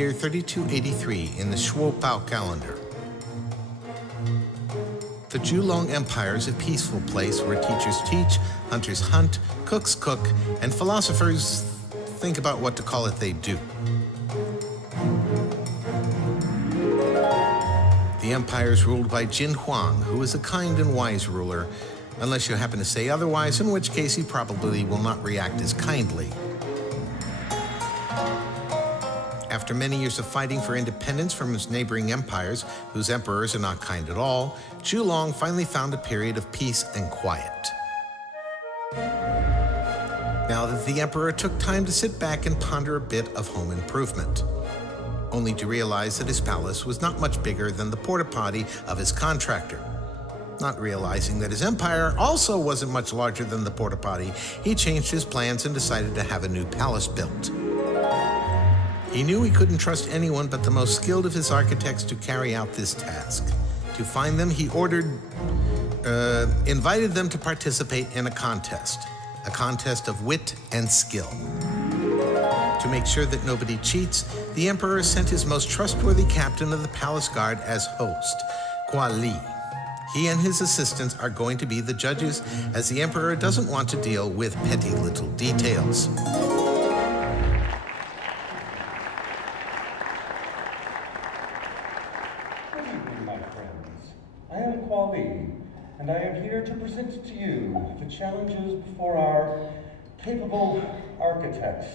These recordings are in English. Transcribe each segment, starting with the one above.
year 3283 in the Shuopao calendar. The Julong Empire is a peaceful place where teachers teach, hunters hunt, cooks cook, and philosophers think about what to call it they do. The empire is ruled by Jin Huang, who is a kind and wise ruler, unless you happen to say otherwise, in which case he probably will not react as kindly. After many years of fighting for independence from his neighboring empires, whose emperors are not kind at all, Julong finally found a period of peace and quiet. Now that the emperor took time to sit back and ponder a bit of home improvement, only to realize that his palace was not much bigger than the porta-potty of his contractor. Not realizing that his empire also wasn't much larger than the porta-potty, he changed his plans and decided to have a new palace built. He knew he couldn't trust anyone but the most skilled of his architects to carry out this task. To find them, he invited them to participate in a contest of wit and skill. To make sure that nobody cheats, the emperor sent his most trustworthy captain of the palace guard as host, Kwa Li. He and his assistants are going to be the judges, as the emperor doesn't want to deal with petty little details. And I am here to present to you the challenges before our capable architects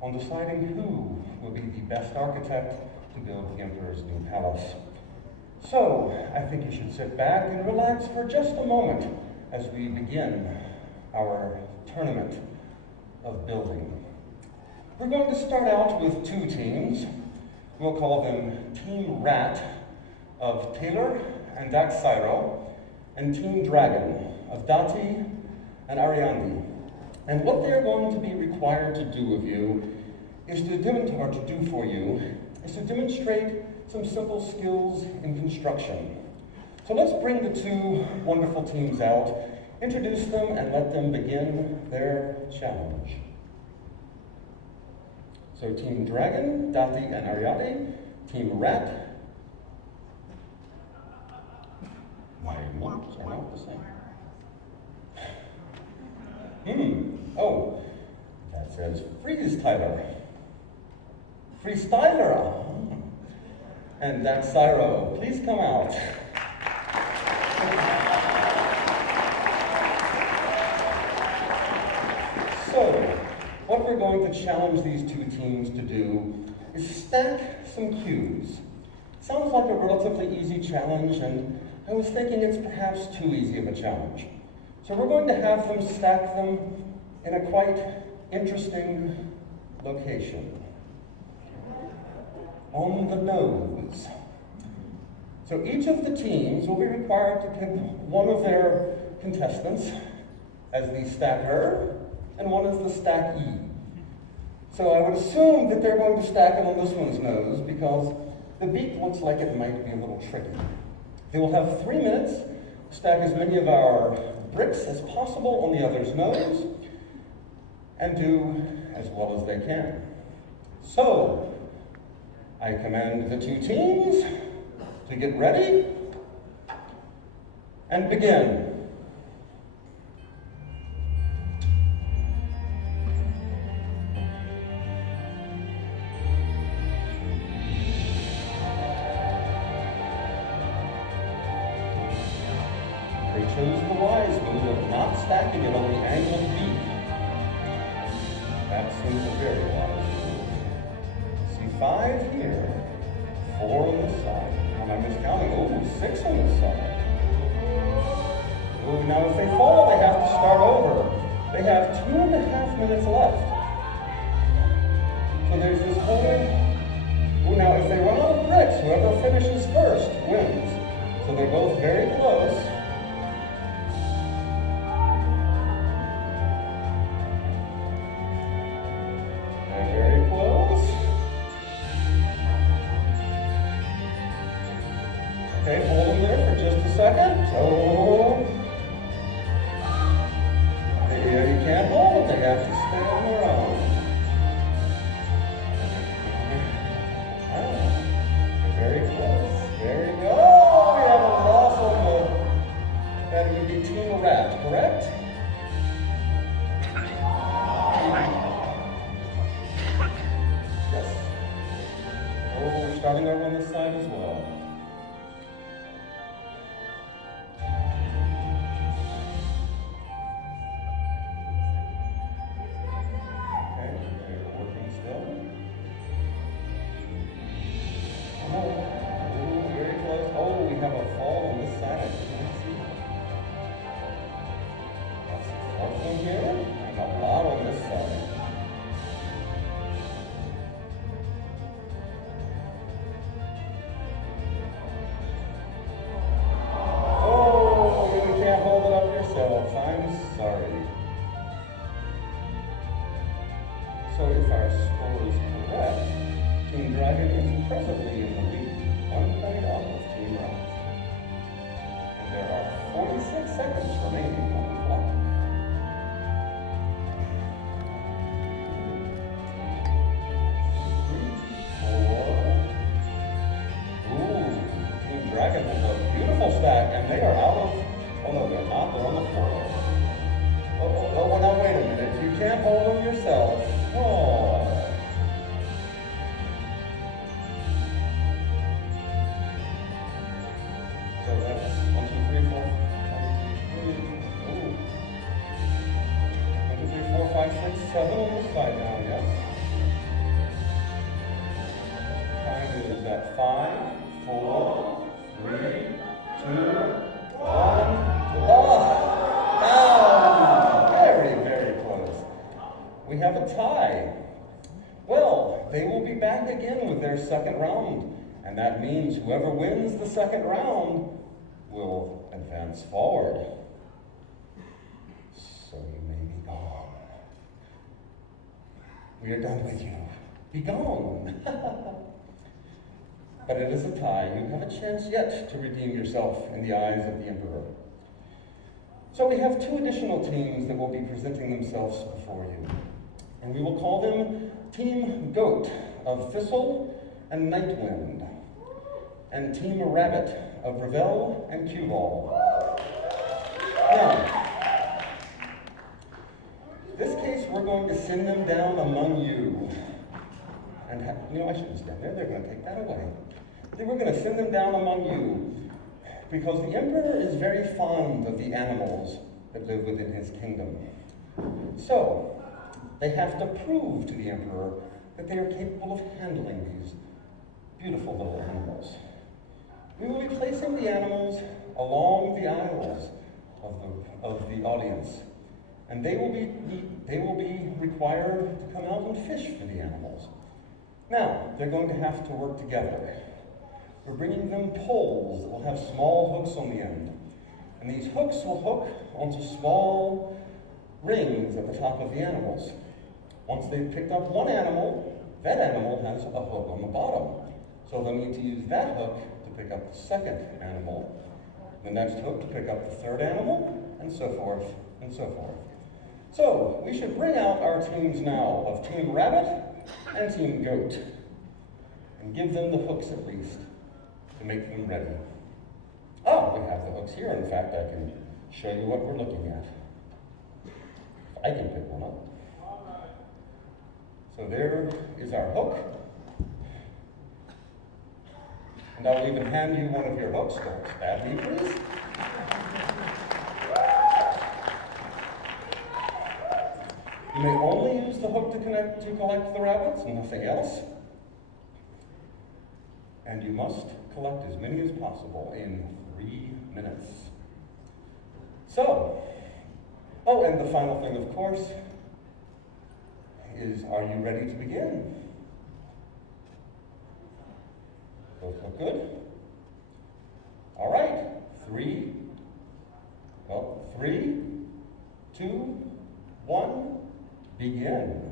on deciding who will be the best architect to build the Emperor's new palace. So, I think you should sit back and relax for just a moment as we begin our tournament of building. We're going to start out with two teams. We'll call them Team Rat of Taylor and Dax Syro, and Team Dragon of Dati and Ariandi. And what they're going to be required to do of you is to demonstrate some simple skills in construction. So let's bring the two wonderful teams out, introduce them, and let them begin their challenge. So Team Dragon, Dati and Ariandi, Team Rat. My marks are not the same. Oh, that says Freeze Tyler. Freestyler. And that's Syro. Please come out. So, what we're going to challenge these two teams to do is stack some cubes. Sounds like a relatively easy challenge, and I was thinking it's perhaps too easy of a challenge. So we're going to have them stack them in a quite interesting location. On the nose. So each of the teams will be required to pick one of their contestants as the stacker and one as the stackee. So I would assume that they're going to stack it on this one's nose because the beak looks like it might be a little tricky. They will have 3 minutes to stack as many of our bricks as possible on the other's nose and do as well as they can. So, I command the two teams to get ready and begin. They chose the wise move of not stacking it on the angle of beak. That seems a very wise move. See 5 here, 4 on this side. Am I miscounting? Oh, 6 on this side. Oh, now if they fall, they have to start over. They have 2.5 minutes left. So there's this whole... Oh, now if they run out of bricks, whoever finishes first wins. So they're both very close. Okay, hold them there for just a second. So, you can't hold them, they have to stay on their own. here, and a lot on this side. Oh, you can't hold it up yourself. I'm sorry. So if our score is correct, Team Dragon is presently in the lead, 1 point off of Team Rabbit. And there are 46 seconds remaining on the clock. Team Dragon has a beautiful stack, and they are out of, oh no, they're not, they're on the floor. Oh, now wait a minute, you can't hold them yourself. Oh. So that's 1, 2, 3, 4, 1, 2, 3, 4, 5, 6, 7 on this side now, yes. Time is at 5, 4, 3, 2, 1. Oh, very, very close. We have a tie. Well, they will be back again with their second round, and that means whoever wins the second round will advance forward. So you may be gone. We are done with you. Be gone. But it is a tie. You have a chance yet to redeem yourself in the eyes of the Emperor. So we have 2 additional teams that will be presenting themselves before you. And we will call them Team Goat of Thistle and Nightwind, and Team Rabbit of Revel and Q-Ball. Now, in this case, we're going to send them down among you. And I shouldn't stand there. They're going to take that away. Then we're going to send them down among you, because the Emperor is very fond of the animals that live within his kingdom. So, they have to prove to the Emperor that they are capable of handling these beautiful little animals. We will be placing the animals along the aisles of the audience, and they will be required to come out and fish for the animals. Now, they're going to have to work together. We're bringing them poles that will have small hooks on the end, and these hooks will hook onto small rings at the top of the animals. Once they've picked up one animal, that animal has a hook on the bottom. So they'll need to use that hook to pick up the second animal, the next hook to pick up the third animal, and so forth, and so forth. So we should bring out our teams now of Team Rabbit and Team Goat, and give them the hooks at least, to make them ready. Oh, we have the hooks here. In fact, I can show you what we're looking at. If I can pick one up. So there is our hook. And I will even hand you one of your hooks. Don't stab me, please. You may only use the hook to collect the rabbits and nothing else. And you must collect as many as possible in 3 minutes. So, oh, and the final thing, of course, is, are you ready to begin? Both look good? All right, 3, 2, 1, begin.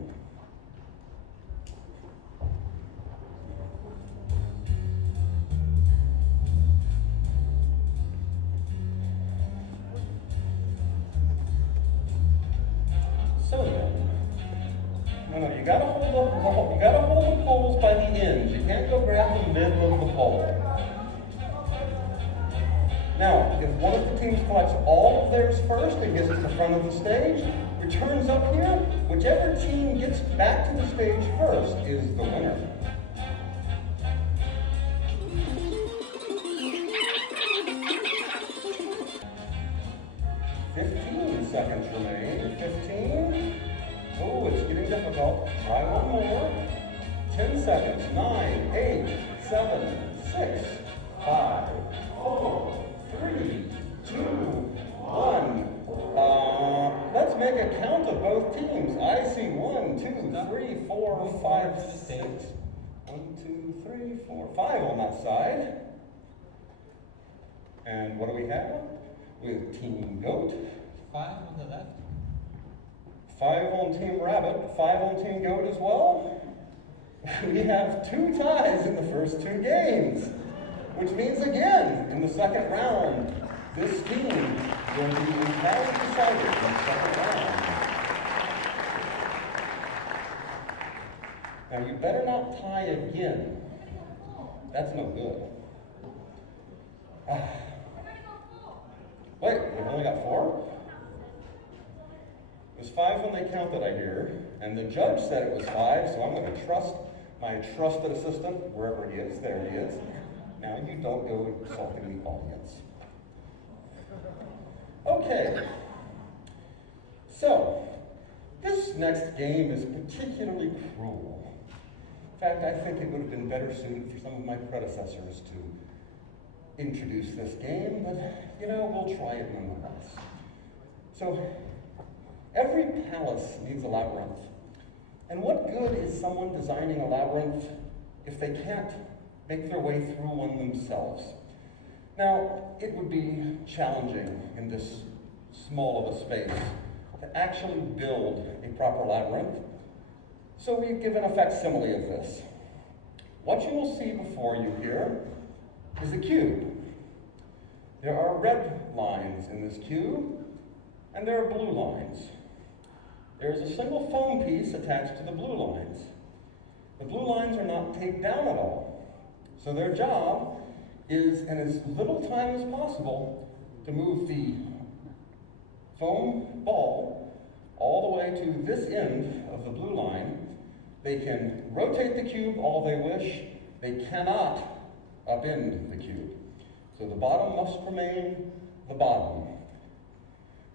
So then, no, you gotta hold the poles by the ends. You can't go grab the middle of the pole. Now, if one of the teams collects all of theirs first and gets to the front of the stage, returns up here, whichever team gets back to the stage first is the winner. Seconds remain. 15. Oh, it's getting difficult. Try one more. 10 seconds. 9, 8, 7, 6, 5, 4, 3, 2, 1. Let's make a count of both teams. I see 1, 2, 3, 4, 5, 6. 1, 2, 3, 4, 5 on that side. And what do we have? We have Team Goat. 5 on the left. 5 on Team Rabbit. 5 on Team Goat as well. We have 2 ties in the first 2 games. Which means again, in the second round, this team will be entirely decided in the second round. Now you better not tie again. That's no good. Wait, we've only got 4? It was 5 when they counted, I hear, and the judge said it was 5, so I'm going to trust my trusted assistant, wherever he is. There he is. Now you don't go insulting the audience. Okay. So, this next game is particularly cruel. In fact, I think it would have been better suited for some of my predecessors to introduce this game, but, you know, we'll try it nonetheless. So, every palace needs a labyrinth. And what good is someone designing a labyrinth if they can't make their way through one themselves? Now, it would be challenging in this small of a space to actually build a proper labyrinth. So we've given a facsimile of this. What you will see before you here is a cube. There are red lines in this cube, and there are blue lines. There's a single foam piece attached to the blue lines. The blue lines are not taped down at all. So their job is, in as little time as possible, to move the foam ball all the way to this end of the blue line. They can rotate the cube all they wish. They cannot upend the cube. So the bottom must remain the bottom.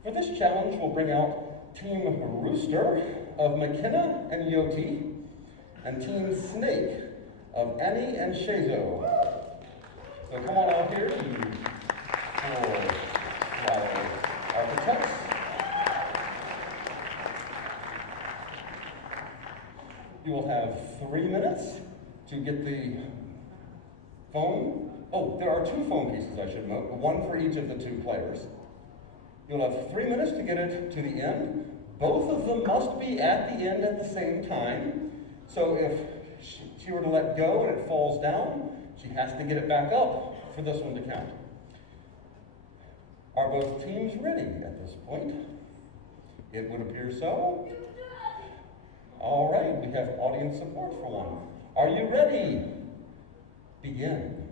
For this challenge, we'll bring out Team Rooster of McKenna and Yoti, and Team Snake of Annie and Shazo. So come on out here, you 4 flower architects. You will have 3 minutes to get the foam. Oh, there are 2 foam pieces, I should note, 1 for each of the 2 players. You'll have 3 minutes to get it to the end. Both of them must be at the end at the same time. So if she were to let go and it falls down, she has to get it back up for this one to count. Are both teams ready at this point? It would appear so. All right, we have audience support for one. Are you ready? Begin.